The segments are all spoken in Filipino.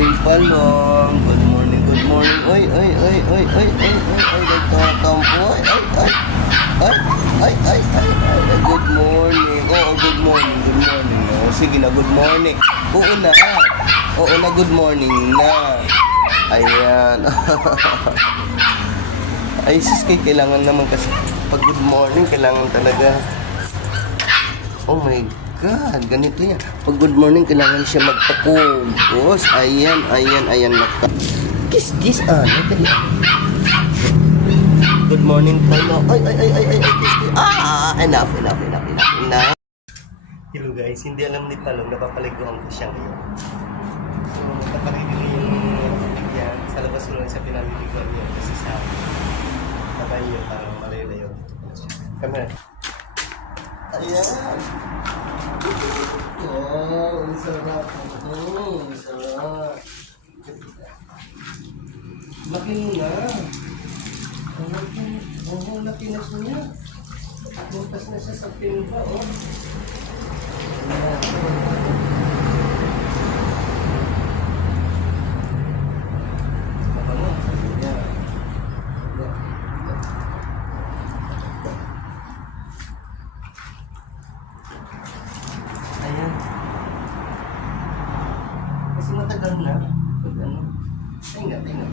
morning Palong. Good morning, good morning. Oy, oy, oy, oy, oy, oy, oy, oy, nagtatampo. Oy, ay, ay, ay, ay, ay, ay, ay, good morning. Oo, good morning, good morning. Oh, sige na, good morning. Oo na. Oo na, good morning na. Ayan. Ay, sis, kailangan naman kasi pag good morning, kailangan talaga. Oh my God, ganito yan. Pag good morning, kailangan siya magpapugos. Ayan, ayan, ayan. Kiss, kiss, dali. Good morning, Palo. Ay, ay, ay, ay, ay, kiss, kiss. Enough, enough, enough, enough, enough. Hello guys, hindi alam ni Palong, napapaliguan ko siya ngayon. So, napakilili yung yan. Sa labas ko lang siya pinaliliguan niya kasi sa kamay niyo, parang malalayo. Kamera. Ayan. Oh, ang sarap. Oh, ang sarap. Laki mo na. Oh, laki na siya. Bukas na siya sa pinba, oh. Ayan. Kasi matagal na. Pag ano. Tingnan, tingnan.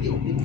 Okay.